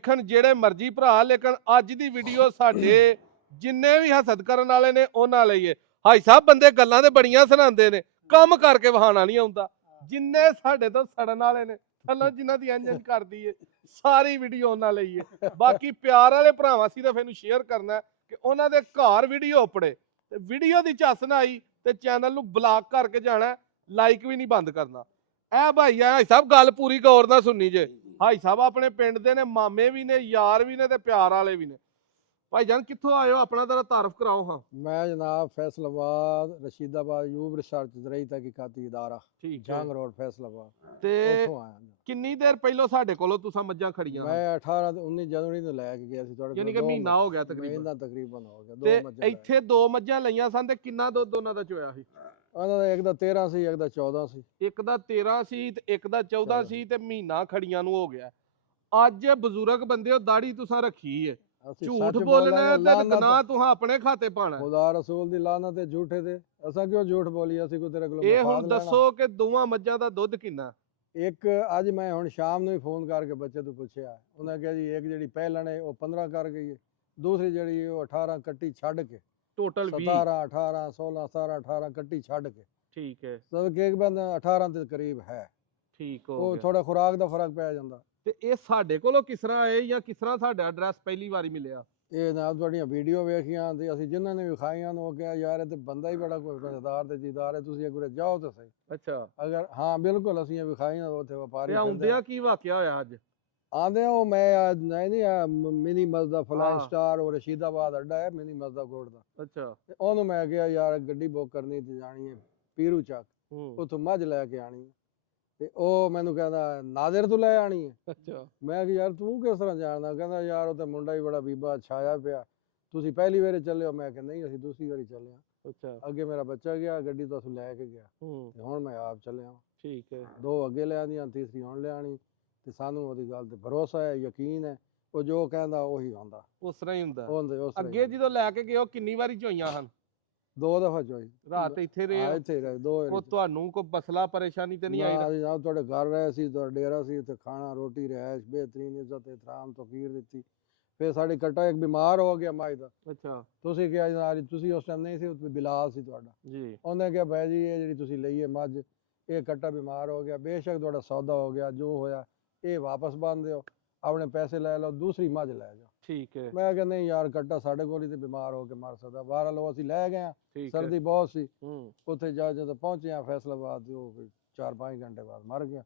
ਦੇਖਣ ਜਿਹੜੇ ਮਰਜ਼ੀ ਭਰਾ, ਲੇਕਿਨ ਅੱਜ ਦੀ ਵੀਡੀਓ ਸਾਡੇ ਜਿੰਨੇ ਵੀ ਹਸਦ ਕਰਨ ਵਾਲੇ ਨੇ ਉਹਨਾਂ ਲਈ ਹੈ। ਹਾਈ ਸਾਹਿਬ ਬੰਦੇ ਗੱਲਾਂ ਤੇ ਬੜੀਆਂ ਸੁਣਾਉਂਦੇ ਨੇ, ਕੰਮ ਕਰਕੇ ਵਹਾਣਾ ਨਹੀਂ ਆਉਂਦਾ। ਜਿੰਨੇ ਸਾਡੇ ਤੋਂ ਸੜਨ ਵਾਲੇ ਨੇ ਥੱਲੋਂ ਜਿਨ੍ਹਾਂ ਦੀ ਇੰਜਨ ਕਰਦੀ ਏ, ਸਾਰੀ ਵੀਡੀਓ ਉਹਨਾਂ ਲਈ ਹੈ। ਬਾਕੀ ਪਿਆਰ ਵਾਲੇ ਭਰਾਵਾਂ ਸਿਰਫ ਇਹਨੂੰ ਸ਼ੇਅਰ ਕਰਨਾ ਕਿ ਉਹਨਾਂ ਦੇ ਘਰ ਵੀਡੀਓ ਉਪੜੇ ਤੇ ਵੀਡੀਓ ਦੀ ਝੱਸ ਨਾ ਆਈ ਤੇ ਚੈਨਲ ਨੂੰ ਬਲੌਕ ਕਰਕੇ ਜਾਣਾ, ਲਾਈਕ ਵੀ ਨਹੀਂ ਬੰਦ ਕਰਨਾ। ਇਹ ਭਾਈ ਹਾਈ ਸਾਹਿਬ ਗੱਲ ਪੂਰੀ ਗੌਰ ਨਾਲ ਸੁਣਨੀ ਜੇ। ਹਾਈ ਸਾਹਿਬ ਆਪਣੇ ਪਿੰਡ ਦੇ ਨੇ, ਮਾਮੇ ਵੀ ਨੇ, ਯਾਰ ਵੀ ਨੇ ਤੇ ਪਿਆਰ ਵਾਲੇ ਵੀ ਨੇ। ਭਾਈ ਜਾਨ ਕਿੱਥੋਂ ਆਏ ਹੋ, ਆਪਣਾ ਜ਼ਰਾ ਤਾਰਫ ਕਰਾਓ। ਹਾਂ मैं जनाब फैसलाबाद रशीदाबाद यूब रिसर्च रही तहकीकाती इदारा ठीक है। जंग रोड फैसलाबाद ਤੇ ਉੱਥੋਂ ਆਇਆ ਜੀ। ਕਿੰਨੀ ਦੇਰ ਪਹਿਲਾਂ ਸਾਡੇ ਕੋਲੋਂ ਤੁਸੀਂ ਮੱਝਾਂ ਖੜੀਆਂ? ਮੈਂ 18 ਤੇ 19 ਜਨਵਰੀ ਨੂੰ ਲੈ ਕੇ ਗਿਆ ਸੀ ਤੁਹਾਡੇ ਯਾਨੀ ਕਿ ਮਹੀਨਾ ਹੋ ਗਿਆ ਤਕਰੀਬਨ। ਮਹੀਨਾ ਤਕਰੀਬਨ ਹੋ ਗਿਆ। ਤੇ ਦੋ ਮੱਝਾਂ ਇੱਥੇ ਦੋ ਮੱਝਾਂ ਲਈਆਂ ਸਨ ਤੇ ਕਿੰਨਾ ਦੁੱਧ ਉਹਨਾਂ ਦਾ ਚੋਇਆ ਸੀ? ਉਹਨਾਂ ਦਾ ਇੱਕ ਦਾ 13 ਸੀ, ਇੱਕ ਦਾ 14 ਸੀ। ਇੱਕ ਦਾ 13 ਸੀ ਤੇ ਇੱਕ ਦਾ 14 ਸੀ ਤੇ ਮਹੀਨਾ ਖੜੀਆਂ ਨੂੰ ਹੋ ਗਿਆ। ਅੱਜ ਬਜ਼ੁਰਗ ਬੰਦੇ ਹੋ, ਦਾੜੀ ਤੁਸੀਂ ਰੱਖੀ ਹੈ, ਝੂਠ ਬੋਲਣਾ ਤੇ ਗੁਨਾਹ ਤੁਸੀਂ ਆਪਣੇ ਖਾਤੇ ਪਾਣਾ। ਖੁਦਾ ਰਸੂਲ ਦੀ ਲਾਨਤ ਤੇ ਝੂਠੇ ਤੇ ਅਸਾਂ ਕਿਉਂ ਝੂਠ ਬੋਲੀ? ਅਸੀਂ ਕੋਈ ਤੇਰੇ ਕੋਲ ਇਹ ਹੁਣ ਦੱਸੋ ਕਿ ਦੋਵਾਂ ਮੱਝਾਂ ਦਾ ਦੁੱਧ ਕਿੰਨਾ? ਇੱਕ ਅੱਜ ਮੈਂ ਹੁਣ ਸ਼ਾਮ ਨੂੰ ਹੀ ਫੋਨ ਕਰਕੇ ਬੱਚੇ ਤੋਂ ਪੁੱਛਿਆ, ਉਹਨਾਂ ਕਿਹਾ ਜੀ ਇੱਕ ਜਿਹੜੀ ਪਹਿਲਣ ਹੈ ਉਹ 15 ਕਰ ਗਈ ਹੈ, ਦੂਸਰੀ ਜਿਹੜੀ ਉਹ 18 ਕੱਟੀ ਛੱਡ ਕੇ ਟੋਟਲ 20 17 18 16 17 18 ਕੱਟੀ ਛੱਡ ਕੇ। ਠੀਕ ਹੈ। ਸਭ ਕੇ ਬੰਦਾ 18 ਦੇ ਕਰੀਬ ਹੈ। ਠੀਕ ਹੋ ਉਹ ਗਿਆ। ਥੋੜਾ ਖੁਰਾਕ ਦਾ ਫਰਕ ਪੈ ਜਾਂਦਾ। ਤੇ ਇਹ ਸਾਡੇ ਕੋਲੋਂ ਕਿਸ ਤਰ੍ਹਾਂ ਆਏ ਜਾਂ ਕਿਸ ਤਰ੍ਹਾਂ ਸਾਡਾ ਐਡਰੈਸ ਪਹਿਲੀ ਵਾਰੀ ਮਿਲਿਆ? ਇਹ ਨਾਲ ਤੁਹਾਡੀਆਂ ਵੀਡੀਓ ਵੇਖੀਆਂ ਤੇ ਅਸੀਂ ਜਿਨ੍ਹਾਂ ਨੇ ਵਿਖਾਈਆਂ ਉਹ ਕਿਹਾ ਯਾਰ ਇਹ ਤੇ ਬੰਦਾ ਹੀ ਬੜਾ ਕੋਈ ਮਜ਼ੇਦਾਰ ਤੇ ਜੀਦਾਰ ਹੈ, ਤੁਸੀਂ ਇੱਕ ਵਾਰ ਜਾਓ ਤੇ ਸਹੀ। ਅੱਛਾ। ਅਗਰ ਹਾਂ ਬਿਲਕੁਲ ਅਸੀਂ ਇਹ ਵਿਖਾਈਆਂ ਉੱਥੇ ਵਪਾਰੀ ਤੇ ਆਉਂਦਿਆਂ ਕੀ ਵਾਕਿਆ ਹੋਇਆ ਅੱਜ? ਆਂਦੇ ਉਹ ਮੈਂ ਨਹੀਂ ਮਿਨੀ ਮਸਦਾ ਫਲਾਈਂਗ ਹਾਂ। ਸਟਾਰ ਉਹ ਰਸ਼ੀਦਾਬਾਦ ਅੱਡਾ ਹੈ ਮਿਨੀ ਮਸਦਾ ਕੋਟ ਦਾ। ਅੱਛਾ। ਤੇ ਉਹਨੂੰ ਮੈਂ ਕਿਹਾ ਯਾਰ ਗੱਡੀ ਬੁੱਕ ਕਰਨੀ ਤੇ ਜਾਣੀ ਹੈ ਪੀਰੂ ਚੱਕ, ਉੱਥੋਂ ਮੱਝ ਲੈ ਕੇ ਆਣੀ ਹੈ। ਤੇ ਉਹ ਮੈਨੂੰ ਕਹਿੰਦਾ ਨਾਜ਼ਰ ਤੂੰ ਲੈ ਆਣੀ ਹੈ। ਅੱਛਾ। ਮੈਂ ਕਿਹਾ ਯਾਰ ਤੂੰ ਕਿਸ ਤਰ੍ਹਾਂ ਜਾਣਦਾ? ਕਹਿੰਦਾ ਯਾਰ ਉਹ ਤੇ ਮੁੰਡਾ ਹੀ ਬੜਾ ਬੀਬਾ ਛਾਇਆ ਪਿਆ, ਤੁਸੀਂ ਪਹਿਲੀ ਵਾਰੀ ਚੱਲੇ ਹੋ? ਮੈਂ ਕਿਹਾ ਨਹੀਂ ਅਸੀਂ ਦੂਸਰੀ ਵਾਰੀ ਚੱਲੇ ਹਾਂ। ਅੱਛਾ। ਅੱਗੇ ਮੇਰਾ ਬੱਚਾ ਗਿਆ ਗੱਡੀ ਤੋਂ ਅਸੀਂ ਲੈ ਕੇ ਗਿਆ ਹੂੰ। ਤੇ ਹੁਣ ਮੈਂ ਆਪ ਚੱਲਿਆ। ਠੀਕ ਹੈ। ਦੋ ਅੱਗੇ ਲੈ ਆਂਦੀਆਂ, ਤੀਸਰੀ ਹੁਣ ਲਿਆਣੀ। ਤੇ ਸਾਨੂੰ ਉਹਦੀ ਗੱਲ ਤੇ ਭਰੋਸਾ ਹੈ, ਯਕੀਨ ਹੈ, ਉਹ ਜੋ ਕਹਿੰਦਾ ਉਹੀ ਹੁੰਦਾ। ਉਸ ਤਰ੍ਹਾਂ ਹੀ ਹੁੰਦਾ। ਉਸ ਅੱਗੇ ਜਦੋਂ ਲੈ ਕੇ ਗਏ ਉਹ ਕਿੰਨੀ ਵਾਰੀ ਚੋਈਆਂ ਹਨ? 2 ਦਫਾ ਚੋਈ। ਰਾਤ ਇੱਥੇ ਰਹੇ? ਇੱਥੇ ਰਹੇ 2 ਵਾਰੀ। ਉਹ ਤੁਹਾਨੂੰ ਕੋਈ ਮਸਲਾ ਪਰੇਸ਼ਾਨੀ ਤੇ ਨਹੀਂ ਆਈ? ਨਾ ਤੁਹਾਡੇ ਘਰ ਰਹੇ ਸੀ, ਤੁਹਾਡਾ ਡੇਰਾ ਸੀ, ਉੱਥੇ ਖਾਣਾ ਰੋਟੀ ਰਹਿائش ਬਿਹਤਰੀਨ ਇੱਜ਼ਤ ਇਤਰਾਮ ਤੌਕੀਰ ਦਿੱਤੀ। ਫਿਰ ਸਾਡੀ ਕੱਟਾ ਇੱਕ ਬਿਮਾਰ ਹੋ ਗਿਆ ਮਾਈ ਦਾ। ਅੱਛਾ। ਤੁਸੀਂ ਕਿਹਾ ਜਨਾਬ ਤੁਸੀਂ ਉਸ ਟਾਈਮ ਨਹੀਂ ਸੀ, ਉੱਥੇ ਬਿਲਾਲ ਸੀ ਤੁਹਾਡਾ ਜੀ। ਉਹਨੇ ਕਿਹਾ ਭਾਈ ਜੀ ਇਹ ਜਿਹੜੀ ਤੁਸੀਂ ਲਈ ਹੈ ਮੱਝ, ਇਹ ਕੱਟਾ ਬਿਮਾਰ ਹੋ ਗਿਆ, ਬੇਸ਼ੱਕ ਤੁਹਾਡਾ ਸੌਦਾ ਹੋ ਗਿਆ ਜੋ ਹੋਇਆ ਇਹ ਵਾਪਸ ਬੰਨ ਦਿਓ, ਆਪਣੇ ਪੈਸੇ ਲੈ ਲਓ, ਦੂਸਰੀ ਮੱਝ ਲੈ ਜਾਓ। ਠੀਕ ਹੈ। ਮੈਂ ਕਿਹਾ ਨਹੀਂ ਯਾਰ ਕੱਟਾ ਸਾਡੇ ਕੋਲ ਹੀ ਤੇ ਬਿਮਾਰ ਹੋ ਕੇ ਮਰ ਸਕਦਾ। ਬਾਹਰ ਲੋ ਅਸੀਂ ਲੈ ਗਏ, ਸਰਦੀ ਬਹੁਤ ਸੀ। ਉੱਥੇ ਜਾ ਜਦੋਂ ਪਹੁੰਚੇ ਫੈਸਲਾਬਾਦ ਉਹ 4-5 ਘੰਟੇ ਬਾਅਦ ਮਰ ਗਿਆ।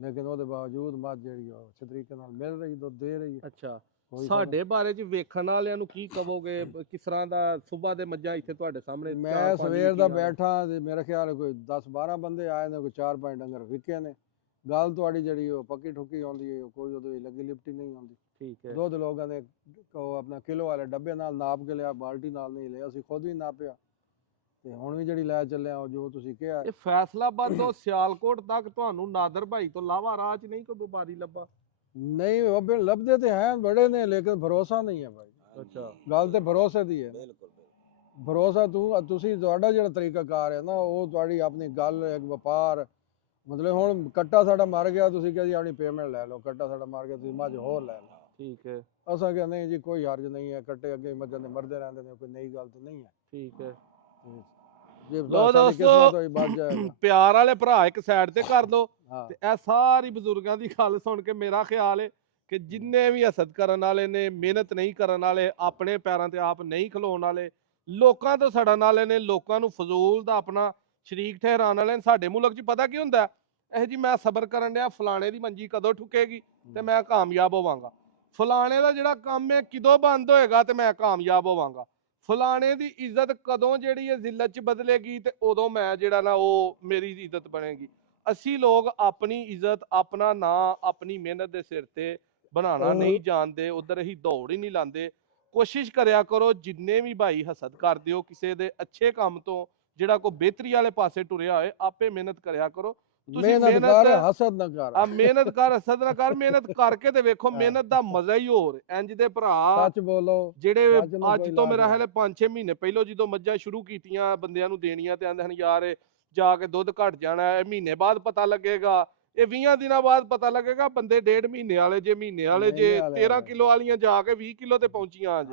ਲੇਕਿਨ ਉਹਦੇ ਬਾਵਜੂਦ ਮੱਝ ਜਿਹੜੀ ਉਹ ਅੱਛੇ ਤਰੀਕੇ ਨਾਲ ਮਿਲ ਰਹੀ, ਦੁੱਧ ਦੇ ਰਹੀ। ਅੱਛਾ। ਸਾਡੇ ਬਾਰੇ ਚ ਵੇਖਣ ਵਾਲਿਆਂ ਨੂੰ ਕੀ ਕਹੋਗੇ? ਕਿਸ ਤਰ੍ਹਾਂ ਦਾ ਸੁਬਾਹ ਦੇ ਮੱਝਾਂ ਇੱਥੇ ਤੁਹਾਡੇ ਸਾਹਮਣੇ? ਮੈਂ ਸਵੇਰ ਦਾ ਬੈਠਾ ਤੇ ਮੇਰੇ ਖਿਆਲ ਕੋਈ 10-12 ਬੰਦੇ ਆਏ ਨੇ, ਕੋਈ 4-5 ਡੰਗਰ ਵਿਕੇ ਨੇ। ਗੱਲ ਤੁਹਾਡੀ ਜਿਹੜੀ ਉਹ ਪੱਕੀ ਠੁੱਕੀ ਆਉਂਦੀ ਹੈ, ਕੋਈ ਉਹਦੇ ਲੱਗੀ ਲਿਪਟੀ ਨਹੀਂ ਆਉਂਦੀ। ਠੀਕ ਹੈ। ਦੁੱਧ ਲੋਕਾਂ ਨੇ ਉਹ ਆਪਣਾ ਕਿਲੋ ਵਾਲੇ ਡੱਬੇ ਨਾਲ ਨਾਪ ਕੇ ਲਿਆ, ਬਾਲਟੀ ਨਾਲ ਨਹੀਂ ਲਿਆ, ਅਸੀਂ ਖੁਦ ਵੀ ਨਾਪਿਆ ਤੇ ਹੁਣ ਵੀ ਜਿਹੜੀ ਲੈ ਚੱਲੇ ਆ ਜੋ ਤੁਸੀਂ ਕਿਹਾ। ਇਹ ਫੈਸਲਾਬਾਦ ਤੋਂ ਸਿਆਲਕੋਟ ਤੱਕ ਤੁਹਾਨੂੰ ਨਾਦਰ ਭਾਈ ਤੋਂ ਇਲਾਵਾ ਰਾਹ ਚ ਨਹੀਂ ਕੋਈ ਵਪਾਰੀ ਲੱਭਾ? ਨਹੀਂ ਲੱਭਦੇ ਤੇ ਹੈ ਬੜੇ ਨੇ, ਲੇਕਿਨ ਭਰੋਸਾ ਨਹੀਂ ਹੈ ਭਾਈ। ਅੱਛਾ। ਗੱਲ ਤੇ ਭਰੋਸੇ ਦੀ ਹੈ। ਭਰੋਸਾ ਤੁਸੀਂ ਤੁਹਾਡਾ ਜਿਹੜਾ ਤਰੀਕਾ ਕਾਰ ਹੈ ਨਾ, ਉਹ ਤੁਹਾਡੀ ਆਪਣੀ ਗੱਲ ਇੱਕ ਵਪਾਰ। ਮਤਲਬ ਹੁਣ ਕੱਟਾ ਸਾਡਾ ਮਰ ਗਿਆ, ਤੁਸੀਂ ਕਿਹਾ ਜੀ ਆਪਣੀ ਪੇਮੈਂਟ ਲੈ ਲਓ, ਕੱਟਾ ਸਾਡਾ ਮਰ ਗਿਆ ਤੁਸੀਂ ਮੱਝ ਹੋਰ ਲੈ ਲਓ। ਠੀਕ ਹੈ। ਅਸਾਂ ਕਿਹਾ ਨਹੀਂ ਜੀ ਕੋਈ ਹਰਜ ਨਹੀਂ ਹੈ, ਕੱਟੇ ਅੱਗੇ ਮੱਝਾਂ ਦੇ ਮਰਦੇ ਰਹਿੰਦੇ ਨੇ, ਕੋਈ ਨਈ ਗੱਲ ਤੇ ਨਹੀਂ ਹੈ। ਠੀਕ ਹੈ। ਲੋ ਦੋਸਤੋ, ਪਿਆਰ ਵਾਲੇ ਭਰਾ ਇੱਕ ਸਾਈਡ ਤੇ ਕਰ ਦੋ ਤੇ ਇਹ ਸਾਰੀ ਬਜ਼ੁਰਗਾਂ ਦੀ ਗੱਲ ਸੁਣ ਕੇ ਮੇਰਾ ਖਿਆਲ ਹੈ ਕਿ ਜਿੰਨੇ ਵੀ ਹਸਦ ਕਰਨ ਵਾਲੇ ਨੇ, ਮਿਹਨਤ ਨਹੀਂ ਕਰਨ ਵਾਲੇ, ਆਪਣੇ ਪੈਰਾਂ ਤੇ ਆਪ ਨਹੀਂ ਖਲੋਣ ਵਾਲੇ, ਲੋਕਾਂ ਤੋਂ ਸੜਨ ਵਾਲੇ ਨੇ, ਲੋਕਾਂ ਨੂੰ ਫਜ਼ੂਲ ਦਾ ਆਪਣਾ ਸ਼ਰੀਕ ਠਹਿਰਾਉਣ ਵਾਲੇ ਨੇ। ਸਾਡੇ ਮੁਲਕ 'ਚ ਪਤਾ ਕੀ ਹੁੰਦਾ? ਇਹ ਜੀ ਮੈਂ ਸਬਰ ਕਰਨ ਡਿਆ, ਫਲਾਣੇ ਦੀ ਮੰਜੀ ਕਦੋਂ ਠੁਕੇਗੀ ਤੇ ਮੈਂ ਕਾਮਯਾਬ ਹੋਵਾਂਗਾ, ਫਲਾਣੇ ਦਾ ਜਿਹੜਾ ਕੰਮ ਹੈ ਕਿਦੋਂ ਬੰਦ ਹੋਏਗਾ ਤੇ ਮੈਂ ਕਾਮਯਾਬ ਹੋਵਾਂਗਾ, ਫਲਾਣੇ ਦੀ ਇੱਜ਼ਤ ਕਦੋਂ ਜਿਹੜੀ ਹੈ ਜ਼ਿਲਤ 'ਚ ਬਦਲੇਗੀ ਤੇ ਉਦੋਂ ਮੈਂ ਜਿਹੜਾ ਨਾ ਉਹ ਮੇਰੀ ਇੱਜ਼ਤ ਬਣੇਗੀ। ਅਸੀਂ ਲੋਕ ਆਪਣੀ ਇੱਜ਼ਤ, ਆਪਣਾ ਨਾਂ ਆਪਣੀ ਮਿਹਨਤ ਦੇ ਸਿਰ ਤੇ ਬਣਾਉਣਾ ਨਹੀਂ ਜਾਣਦੇ, ਉਧਰ ਅਸੀਂ ਦੌੜ ਹੀ ਨਹੀਂ ਲਾਉਂਦੇ। ਕੋਸ਼ਿਸ਼ ਕਰਿਆ ਕਰੋ ਜਿੰਨੇ ਵੀ ਭਾਈ ਹਸਦ ਕਰਦੇ ਹੋ ਕਿਸੇ ਦੇ ਅੱਛੇ ਕੰਮ ਤੋਂ, ਜਿਹੜਾ ਕੋਈ ਬਿਹਤਰੀ ਵਾਲੇ ਪਾਸੇ ਟੁਰਿਆ ਹੋਏ, ਆਪੇ ਮਿਹਨਤ ਕਰਿਆ ਕਰੋ। ਮਿਹਨਤ ਕਰ, ਹਸਦ ਨਾ ਕਰ। ਮਿਹਨਤ ਕਰ, ਹਸਦ ਨਾ ਕਰ। ਮਿਹਨਤ ਕਰਕੇ ਤੇ ਵੇਖੋ, ਮਿਹਨਤ ਦਾ ਮਜ਼ਾ ਹੀ ਹੋਰ। ਇੰਜ ਦੇ ਭਰਾ ਸੱਚ ਬੋਲੋ ਜਿਹੜੇ ਅੱਜ ਤੋਂ ਮੇਰਾ ਹਾਲੇ 5-6 ਮਹੀਨੇ ਪਹਿਲਾਂ ਜਦੋਂ ਮੱਝਾਂ ਸ਼ੁਰੂ ਕੀਤੀਆਂ ਬੰਦਿਆਂ ਨੂੰ ਦੇਣੀਆਂ ਤੇ ਆਂਦੇ ਹਨ ਯਾਰ ਜਾ ਕੇ ਦੁੱਧ ਘਟ ਜਾਣਾ, ਮਹੀਨੇ ਬਾਅਦ ਪਤਾ ਲੱਗੇਗਾ, ਇਹ 20 ਦਿਨਾਂ ਬਾਅਦ ਪਤਾ ਲੱਗੇਗਾ ਬੰਦੇ 1.5 ਮਹੀਨੇ ਵਾਲੇ ਜੇ ਮਹੀਨੇ ਵਾਲੇ ਜੇ 13 ਕਿਲੋ ਵਾਲੀਆਂ ਜਾ ਕੇ 20 ਕਿਲੋ ਤੇ ਪਹੁੰਚੀਆਂ ਅੱਜ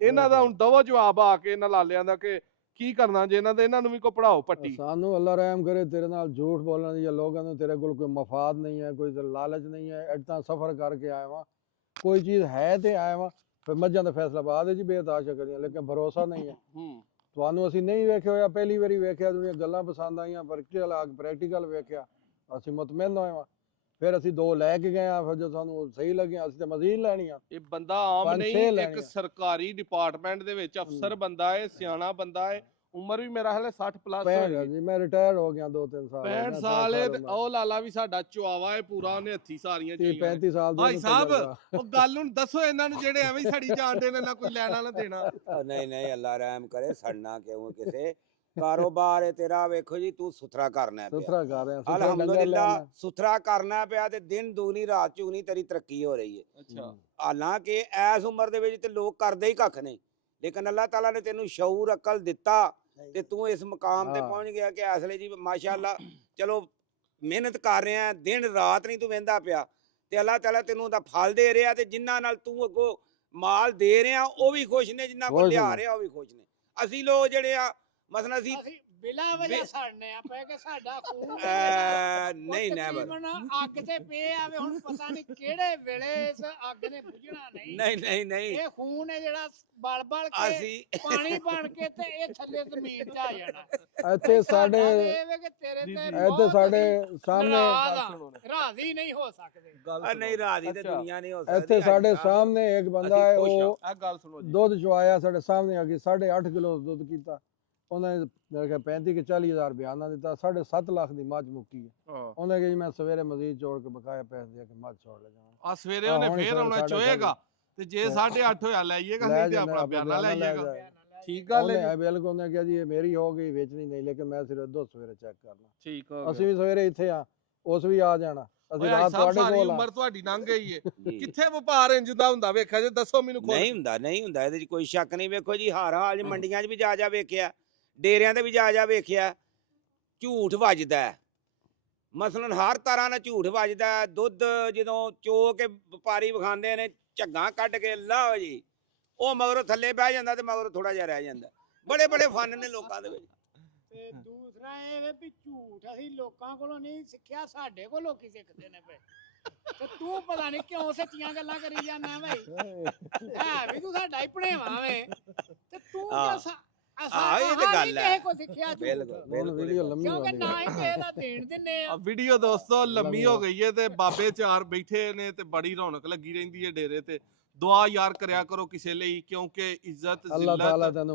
ਇਹਨਾਂ ਦਾ ਹੁਣ ਦਵੋ ਜਵਾਬ ਆ ਕੇ ਇਹਨਾਂ ਲਾਲਿਆਂ ਦਾ ਕਿ ਕੀ ਕਰਨਾ ਜੇ ਇਹਨਾਂ ਨੂੰ ਵੀ ਕੋ ਪੜਾਓ ਪੱਟੀ। ਸਾਨੂੰ ਅੱਲਾ ਰਹਿਮ ਕਰੇ ਤੇਰੇ ਨਾਲ ਝੂਠ ਬੋਲਣ ਦੀ ਜਾਂ ਲੋਕਾਂ ਨੂੰ ਤੇਰੇ ਕੋਲ ਕੋਈ ਮਫਾਦ ਨਹੀਂ ਹੈ, ਕੋਈ ਲਾਲਚ ਨਹੀਂ ਹੈ, ਇੱਦਾਂ ਸਫ਼ਰ ਕਰਕੇ ਆਇਆ ਵਾਂ, ਕੋਈ ਚੀਜ਼ ਹੈ ਤੇ ਆਇਆ ਵਾਂ, ਫਿਰ ਮੱਝਾਂ ਦਾ ਫੈਸਲਾ ਬਾਅਦ ਵਿੱਚ ਬੇਤਾਸ਼ਾ ਕਰੀਆਂ, ਲੇਕਿਨ ਭਰੋਸਾ ਨਹੀਂ ਹੈ। ਤੁਹਾਨੂੰ ਅਸੀਂ ਨਹੀਂ ਵੇਖਿਆ ਹੋਇਆ, ਪਹਿਲੀ ਵਾਰੀ ਵੇਖਿਆ, ਦੁਨੀਆਂ ਗੱਲਾਂ ਪਸੰਦ ਆਈਆਂ, ਪ੍ਰੈਕਟੀਕਲ ਵੇਖਿਆ, ਅਸੀਂ ਮੁਤਮਿਨ ਹੋਏ ਵਾਂ, ਫਿਰ ਅਸੀਂ 2 ਲੈ ਕੇ ਗਏ ਆ, ਫਿਰ ਜੋ ਸਾਨੂੰ ਸਹੀ ਲੱਗਿਆ ਅਸੀਂ ਤੇ ਮਜ਼ੀਦ ਲੈਣੀਆਂ। ਇਹ ਬੰਦਾ ਆਮ ਨਹੀਂ, ਇੱਕ ਸਰਕਾਰੀ ਡਿਪਾਰਟਮੈਂਟ ਦੇ ਵਿੱਚ ਅਫਸਰ ਬੰਦਾ ਹੈ, ਸਿਆਣਾ ਬੰਦਾ ਹੈ, ਉਮਰ ਵੀ ਮੇਰਾ ਹਲੇ 60 ਪਲੱਸ ਹੈ ਜੀ, ਮੈਂ ਰਿਟਾਇਰ ਹੋ ਗਿਆ 2-3 ਸਾਲ 65 ਸਾਲ ਹੈ। ਤੇ ਉਹ ਲਾਲਾ ਵੀ ਸਾਡਾ ਚੁਆਵਾ ਹੈ ਪੂਰਾ, ਉਹਨੇ ਹੱਥੀ ਸਾਰੀਆਂ 35 ਸਾਲ ਭਾਈ ਸਾਹਿਬ ਉਹ ਗੱਲ ਨੂੰ ਦੱਸੋ ਇਹਨਾਂ ਨੂੰ ਜਿਹੜੇ ਐਵੇਂ ਹੀ ਸੜੀ ਜਾਣਦੇ ਨੇ, ਨਾ ਕੋਈ ਲੈਣਾ ਨਾ ਦੇਣਾ। ਨਹੀਂ ਨਹੀਂ ਅੱਲਾ ਰਹਿਮ ਕਰੇ, ਸੜਨਾ ਕਿਉਂ ਕਿਸੇ ਕਾਰੋਬਾਰ ਹੈ ਤੇਰਾ, ਵੇਖੋ ਜੀ ਤੂੰ ਸੁਥਰਾ ਕਰਨਾ ਪਿਆ, ਸੁਥਰਾ ਕਰ ਰਿਹਾ, ਅਲਹਮਦੁਲਿਲਾ ਸੁਥਰਾ ਕਰਨਾ ਪਿਆ ਤੇ ਦਿਨ ਦੂਨੀ ਰਾਤ ਚੁਗਨੀ ਤੇਰੀ ਤਰੱਕੀ ਹੋ ਰਹੀ ਹੈ। ਅੱਛਾ, ਹਾਲਾਂਕਿ ਇਸ ਉਮਰ ਦੇ ਵਿੱਚ ਤੇ ਲੋਕ ਕਰਦੇ ਹੀ ਕੱਖ ਨਹੀਂ, ਲੇਕਿਨ ਅੱਲਾਹ ਤਾਲਾ ਨੇ ਤੈਨੂੰ ਸ਼ਊਰ ਅਕਲ ਦਿੱਤਾ ਤੇ ਤੂੰ ਇਸ ਮੁਕਾਮ ਤੇ ਪਹੁੰਚ ਗਿਆ ਕਿ ਇਸ ਲਈ ਜੀ ਮਾਸ਼ਾਅੱਲਾ ਚਲੋ ਮਿਹਨਤ ਕਰ ਰਿਹਾ, ਦਿਨ ਰਾਤ ਨਹੀਂ ਤੂੰ ਵਹਿੰਦਾ ਪਿਆ ਤੇ ਅੱਲਾਹ ਤਾਲਾ ਤੈਨੂੰ ਉਹਦਾ ਫਲ ਦੇ ਰਿਹਾ, ਤੇ ਜਿਨ੍ਹਾਂ ਨਾਲ ਤੂੰ ਅੱਗੋਂ ਮਾਲ ਦੇ ਰਿਹਾ ਉਹ ਵੀ ਖੁਸ਼ ਨੇ, ਜਿਨ੍ਹਾਂ ਕੋਲ ਲਿਆ ਰਿਹਾ ਉਹ ਵੀ ਖੁਸ਼ ਨੇ। ਅਸੀਂ ਲੋਕ ਜਿਹੜੇ ਆ ਮਸਲਾ ਅਸੀਂ ਬਿਲਾ ਵਜ੍ਹਾ ਸੜਨੇ ਆ ਪਏ ਕਿ ਸਾਡਾ ਖੂਨ ਨਹੀਂ ਨੈਵਰ ਅੱਗ ਤੇ ਪਏ ਆਵੇ, ਹੁਣ ਪਤਾ ਨਹੀਂ ਕਿਹੜੇ ਵੇਲੇ ਇਸ ਅੱਗ ਨੇ ਬੁਝਣਾ ਨਹੀਂ। ਨਹੀਂ ਨਹੀਂ ਨਹੀਂ ਇਹ ਖੂਨ ਹੈ ਜਿਹੜਾ ਬਲ ਬਲ ਕੇ ਅਸੀਂ ਪਾਣੀ ਬਣ ਕੇ ਤੇ ਇਹ ਥੱਲੇ ਜ਼ਮੀਨ 'ਚ ਆ ਜਾਣਾ। ਇੱਥੇ ਸਾਡੇ ਇੱਥੇ ਸਾਡੇ ਸਾਹਮਣੇ ਰਾਜ਼ੀ ਨਹੀਂ ਹੋ ਸਕਦੇ। ਨਹੀਂ ਰਾਜ਼ੀ ਤੇ ਦੁਨੀਆ ਨਹੀਂ ਹੋ ਸਕਦੀ। ਇੱਥੇ ਸਾਡੇ ਸਾਹਮਣੇ ਇੱਕ ਬੰਦਾ ਹੈ, ਉਹ ਇਹ ਗੱਲ ਸੁਣੋ ਜੀ, ਦੁੱਧ ਚਵਾਇਆ ਸਾਡੇ ਸਾਹਮਣੇ ਆ ਕੇ 8.5 ਕਿਲੋ ਦੁੱਧ ਕੀਤਾ, ਉਹਨੇ ਮੇਰੇ ਖਿਆਲ 35 ਕਿ 40 ਹਜ਼ਾਰ ਬਿਆਨਾ ਦਿੱਤਾ, 7.5 ਲੱਖ ਦੀ ਮੱਝ ਮੁੱਕੀ ਹੈ। ਉਹਨੇ ਕਿਹਾ ਜੀ ਮੈਂ ਸਵੇਰੇ ਮਜ਼ੀਦ ਜੋੜ ਕੇ ਬਕਾਇਆ ਪੈਸੇ ਦੇ ਕੇ ਮੱਝ ਛੋੜ ਲੈ ਜਾਵਾਂ। ਆ ਸਵੇਰੇ ਉਹਨੇ ਫੇਰ ਆਉਣਾ ਚੋਏਗਾ ਤੇ ਜੇ 8.5 ਹੋਇਆ ਲਾਈਏਗਾ, ਨਹੀਂ ਤੇ ਆਪਣਾ ਬਿਆਨਾ ਲਾਈਏਗਾ। ਠੀਕ ਗੱਲ ਹੈ ਬਿਲਕੁਲ। ਉਹਨੇ ਕਿਹਾ ਜੀ ਇਹ ਮੇਰੀ ਹੋ ਗਈ, ਵੇਚਣੀ ਨਹੀਂ, ਲੇਕਿਨ ਮੈਂ ਸਿਰਫ ਦੁੱਧ ਸਵੇਰੇ ਚੈੱਕ ਕਰਨਾ। ਠੀਕ ਹੋ ਅਸੀਂ ਵੀ ਸਵੇਰੇ ਇੱਥੇ ਆ, ਉਸ ਵੀ ਆ ਜਾਣਾ, ਅਸੀਂ ਰਾਤ ਤੁਹਾਡੇ ਕੋਲ। ਸਾਰੀ ਉਮਰ ਤੁਹਾਡੀ ਲੰਘ ਗਈ ਹੈ, ਕਿੱਥੇ ਵਪਾਰ ਇੰਜ ਦਾ ਹੁੰਦਾ ਵੇਖਿਆ ਜੇ, ਦੱਸੋ ਮੈਨੂੰ। ਨਹੀਂ ਹੁੰਦਾ, ਨਹੀਂ ਹੁੰਦਾ, ਇਹਦੇ 'ਚ ਕੋਈ ਸ਼ੱਕ ਨਹੀਂ। ਵੇਖੋ ਜੀ ਹਰ ਹਾਲ ਮੰਡੀਆਂ 'ਚ ਵੀ ਜਾ ਵੇਖਿਆ, ਡੇਰਿਆਂ ਤੇ ਵੀ ਜਾ ਵੇਖਿਆ, ਝੂਠ ਵੱਜਦਾ ਹੈ। ਮਸਲਨ ਹਰ ਤਰ੍ਹਾਂ ਨਾਲ ਝੂਠ ਵੱਜਦਾ ਹੈ। ਦੁੱਧ ਜਦੋਂ ਚੋ ਕੇ ਵਪਾਰੀ ਵਿਖਾਉਂਦੇ ਨੇ ਝੱਗਾਂ ਕੱਢ ਕੇ ਲਾਓ ਜੀ, ਉਹ ਮਗਰੋਂ ਥੱਲੇ ਬਹਿ ਜਾਂਦਾ ਤੇ ਮਗਰੋਂ ਥੋੜਾ ਜਿਹਾ ਰਹਿ ਜਾਂਦਾ। ਬੜੇ ਬੜੇ ਫਨ ਨੇ ਲੋਕਾਂ ਦੇ ਵਿੱਚ। ਤੇ ਦੂਸਰਾ ਇਹ ਵੇ ਵੀ ਝੂਠ ਅਸੀਂ ਲੋਕਾਂ ਕੋਲੋਂ ਨਹੀਂ ਸਿੱਖਿਆ, ਸਾਡੇ ਕੋਲ ਲੋਕੀ ਸਿੱਖਦੇ ਨੇ ਪਏ। ਤੇ ਤੂੰ ਪਤਾ ਨਹੀਂ ਕਿਉਂ ਸੱਚੀਆਂ ਗੱਲਾਂ ਕਰੀ ਜਾਂਦਾ ਭਾਈ, ਹੈ ਵੀ ਤੂੰ ਸਾਡਾ ਹੀ ਭਣੇਵਾ ਵੇ, ਤੇ ਤੂੰ ਇਹ ਤੇ ਗੱਲ ਹੈ। ਬਿਲਕੁਲ ਵੀਡੀਓ ਲੰਮੀ ਹੋ ਗਈ, ਨਾ ਹੀ ਕਿਸੇ ਦਾ ਦੇਣ ਦਿੰਨੇ ਆ। ਵੀਡੀਓ ਦੋਸਤੋ ਲੰਮੀ ਹੋ ਗਈ ਹੈ ਤੇ ਬਾਬੇ 4 ਬੈਠੇ ਨੇ ਤੇ ਬੜੀ ਰੌਣਕ ਲੱਗੀ ਰਹਿੰਦੀ ਹੈ ਡੇਰੇ ਤੇ। ਦੁਆ ਯਾਰ ਕਰਿਆ ਕਰੋ ਕਿਸੇ ਲਈ, ਕਿਉਂਕਿ ਇੱਜ਼ਤ ਜ਼ਿਲਤ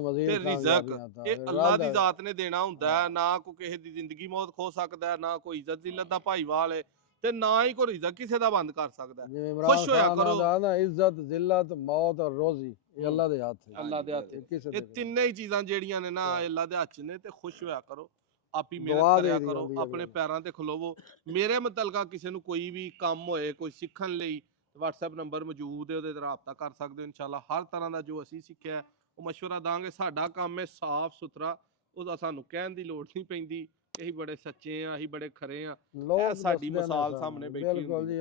ਤੇ ਰਿਜ਼ਕ ਇਹ ਅੱਲਾਹ ਦੀ ਜ਼ਾਤ ਨੇ ਦੇਣਾ ਹੁੰਦਾ ਹੈ। ਨਾ ਕੋਈ ਕਿਸੇ ਦੀ ਜ਼ਿੰਦਗੀ ਮੌਤ ਖੋ ਸਕਦਾ, ਨਾ ਕੋਈ ਇੱਜ਼ਤ ਜ਼ਿਲਤ ਦਾ ਭਾਈਵਾਲ ਹੈ, ਤੇ ਨਾ ਹੀ ਕੋਈ ਰਿਜ਼ਕ ਕਿਸੇ ਦਾ ਬੰਦ ਕਰ ਸਕਦਾ। ਖੁਸ਼ ਹੋਇਆ ਕਰੋ। ਨਾ ਇੱਜ਼ਤ ਜ਼ਿਲਤ ਮੌਤ ਔਰ ਰੋਜ਼ੀ ਇਹ ਅੱਲਾਹ ਦੇ ਹੱਥ ਹੈ, ਅੱਲਾਹ ਦੇ ਹੱਥ ਹੈ। ਇਹ ਤਿੰਨੇ ਹੀ ਚੀਜ਼ਾਂ ਜਿਹੜੀਆਂ ਨੇ ਨਾ ਅੱਲਾਹ ਦੇ ਹੱਥ 'ਚ ਨੇ, ਤੇ ਖੁਸ਼ ਹੋਇਆ ਕਰੋ, ਆਪੀ ਮਿਹਨਤ ਕਰਿਆ ਕਰੋ, ਆਪਣੇ ਪੈਰਾਂ ਤੇ ਖਲੋਵੋ। ਮੇਰੇ ਮੁਤਲਕਾ ਕਿਸੇ ਨੂੰ ਕੋਈ ਵੀ ਕੰਮ ਹੋਏ, ਕੋਈ ਸਿੱਖਣ ਲਈ, WhatsApp ਨੰਬਰ ਮੌਜੂਦ ਹੈ, ਉਹਦੇ ਤੇ ਰਾਬਤਾ ਕਰ ਸਕਦੇ ਹੋ। ਇਨਸ਼ਾਅੱਲਾ ਹਰ ਤਰ੍ਹਾਂ ਦਾ ਜੋ ਅਸੀਂ ਸਿੱਖਿਆ ਉਹ ਮਸ਼ਵਰਾ ਦਾਂਗੇ। ਸਾਡਾ ਕੰਮ ਹੈ ਸਾਫ਼ ਸੁਥਰਾ, ਉਹਦਾ ਸਾਨੂੰ ਕਹਿਣ ਦੀ ਲੋੜ ਨਹੀਂ ਪੈਂਦੀ। ਅਸੀਂ ਬੜੇ ਸੱਚੇ ਆ, ਅਸੀਂ ਬੜੇ ਖਰੇ ਆ, ਇਹ ਸਾਡੀ ਮਿਸਾਲ ਸਾਹਮਣੇ ਬੈਠੀ ਹੁੰਦੀ।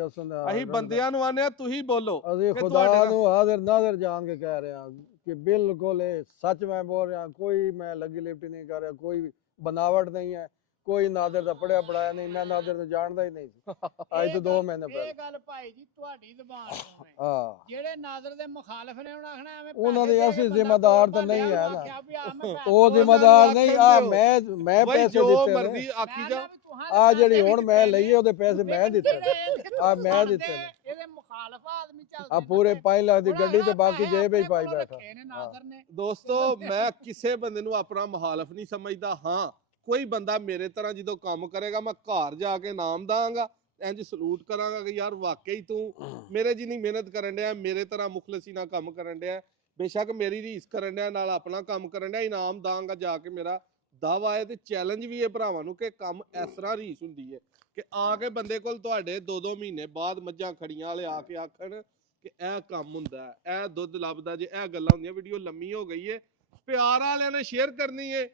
ਅਸੀਂ ਬੰਦਿਆਂ ਨੂੰ ਆਨੇ ਆ, ਤੁਸੀਂ ਬੋਲੋ। ਅਸੀਂ ਖੁਦਾ ਨੂੰ ਹਾਜ਼ਰ ਨਾਜ਼ਰ ਜਾਣ ਕੇ ਕਹਿ ਰਹੇ ਹਾਂ ਕਿ ਬਿਲਕੁਲ ਇਹ ਸੱਚ ਮੈਂ ਬੋਲ ਰਿਹਾ, ਕੋਈ ਮੈਂ ਲੱਗੀ ਲਿਪਟੀ ਨਹੀਂ ਕਰ ਰਿਹਾ, ਕੋਈ ਬਨਾਵਟ ਨਹੀਂ ਹੈ, ਕੋਈ ਨਾਦਰ ਦਾ ਪੜਿਆ ਪੜਾਇਆ ਨਹੀਂ। ਮੈਂ ਨਾਦਰ ਨੂੰ ਜਾਣਦਾ ਹੀ ਨਹੀਂ ਸੀ ਅੱਜ ਤੋਂ 2 ਮਹੀਨੇ ਪਹਿਲਾਂ। ਇਹ ਗੱਲ ਭਾਈ ਜੀ ਤੁਹਾਡੀ ਜ਼ੁਬਾਨ ਤੋਂ ਹੈ। ਹਾਂ, ਜਿਹੜੇ ਨਾਦਰ ਦੇ ਮੁਖਾਲਫ ਨੇ ਉਹਨਾਂ ਆਖਣਾ ਐਵੇਂ ਉਹਨਾਂ ਦੇ ਅਸੀਂ ਜ਼ਿੰਮੇਦਾਰ ਤਾਂ ਨਹੀਂ ਹੈ ਨਾ, ਉਹ ਜ਼ਿੰਮੇਦਾਰ ਨਹੀਂ। ਮੈਂ ਪੈਸੇ ਦਿੱਤੇ ਆਖੀ ਜਾ, ਆ ਜਿਹੜੀ ਹੁਣ ਮੈਂ ਲਈਏ ਉਹਦੇ ਪੈਸੇ ਮੈਂ ਦਿੱਤੇ, ਆ ਮੈਂ ਦਿੱਤੇ ਨੇ। ਇਹਦੇ ਮੁਖਾਲਫ ਆਦਮੀ ਚੱਲਦੇ ਆ ਪੂਰੇ 5 ਲੱਖ ਦੀ ਗੱਡੀ ਤੇ ਬਾਕੀ ਜੇਬ ਹੀ ਪਾਈ ਬੈਠਾ। ਦੋਸਤੋ ਮੈਂ ਕਿਸੇ ਬੰਦੇ ਨੂੰ ਆਪਣਾ ਮੁਖਾਲਫ ਨਹੀਂ ਸਮਝਦਾ। ਹਾਂ, ਕੋਈ ਬੰਦਾ ਮੇਰੇ ਤਰ੍ਹਾਂ ਜਦੋਂ ਕੰਮ ਕਰੇਗਾ, ਮੈਂ ਘਰ ਜਾ ਕੇ ਨਾਮ ਦਾਂਗਾ, ਇੰਜ ਸਲੂਟ ਕਰਾਂਗਾ ਕਿ ਯਾਰ ਵਾਕਈ ਤੂੰ ਮੇਰੇ ਜਿੰਨੀ ਮਿਹਨਤ ਕਰਨ ਡਿਆ, ਮੇਰੇ ਤਰ੍ਹਾਂ ਮੁਖਲਸੀ ਨਾਲ ਕੰਮ ਕਰਨ ਡਿਆ, ਬੇਸ਼ੱਕ ਮੇਰੀ ਰੀਸ ਕਰਨ ਡਿਆ, ਨਾਲ ਆਪਣਾ ਕੰਮ ਕਰਨ ਡਿਆ, ਇਨਾਮ ਦਾਂਗਾ ਜਾ ਕੇ। ਮੇਰਾ ਦਾਵਾ ਹੈ ਤੇ ਚੈਲੰਜ ਵੀ ਹੈ ਭਰਾਵਾਂ ਨੂੰ ਕਿ ਕੰਮ ਇਸ ਤਰ੍ਹਾਂ ਰੀਸ ਹੁੰਦੀ ਹੈ ਕਿ ਆ ਕੇ ਬੰਦੇ ਕੋਲ ਤੁਹਾਡੇ 2-2 ਮਹੀਨੇ ਬਾਅਦ ਮੱਝਾਂ ਖੜੀਆਂ ਵਾਲੇ ਆ ਕੇ ਆਖਣ ਕਿ ਇਹ ਕੰਮ ਹੁੰਦਾ, ਇਹ ਦੁੱਧ ਲੱਭਦਾ ਜੇ, ਇਹ ਗੱਲਾਂ ਹੁੰਦੀਆਂ। ਵੀਡੀਓ ਲੰਮੀ ਹੋ ਗਈ ਹੈ, ਪਿਆਰ ਵਾਲਿਆਂ ਨੇ ਸ਼ੇਅਰ ਕਰਨੀ ਹੈ,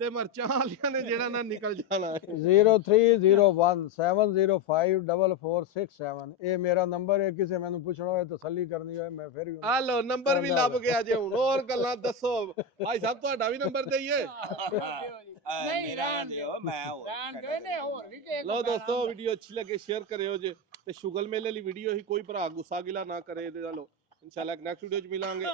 ਤੇ ਮਰਚਾਂ ਵਾਲਿਆਂ ਨੇ ਜਿਹੜਾ ਨਾ ਨਿਕਲ ਜਾਣਾ ਹੈ। 0301705447 ਇਹ ਮੇਰਾ ਨੰਬਰ ਹੈ, ਕਿਸੇ ਮੈਨੂੰ ਪੁੱਛਣਾ ਹੋਵੇ ਤਸੱਲੀ ਕਰਨੀ ਹੋਵੇ ਮੈਂ ਫਿਰ ਵੀ ਆ ਲੋ ਨੰਬਰ ਵੀ ਲੱਭ ਗਿਆ ਜੇ ਹੁਣ ਹੋਰ ਗੱਲਾਂ ਦੱਸੋ ਭਾਈ ਸਾਹਿਬ ਤੁਹਾਡਾ ਵੀ ਨੰਬਰ ਦਈਏ ਨਹੀਂ ਰਹਿਣ ਦਿਓ ਮੈਂ ਰਹਿਣ ਦਿਓ ਨੇ ਹੋਰ ਵੀ ਕਿਸੇ ਲੋ ਦੋਸਤੋ ਵੀਡੀਓ ਅੱਛੀ ਲੱਗੇ ਸ਼ੇਅਰ ਕਰਿਓ ਜੇ ਤੇ ਸ਼ੁਗਲ ਮੇਲੇ ਲਈ ਵੀਡੀਓ ਹੀ ਕੋਈ ਭਰਾ ਗੁੱਸਾ ਗਿਲਾ ਨਾ ਕਰੇ ਇਹਦੇ ਨਾਲੋਂ ਇਨਸ਼ਾਅੱਲਾ ਨੈਕਸਟ ਵੀਡੀਓ ਚ ਮਿਲਾਂਗੇ।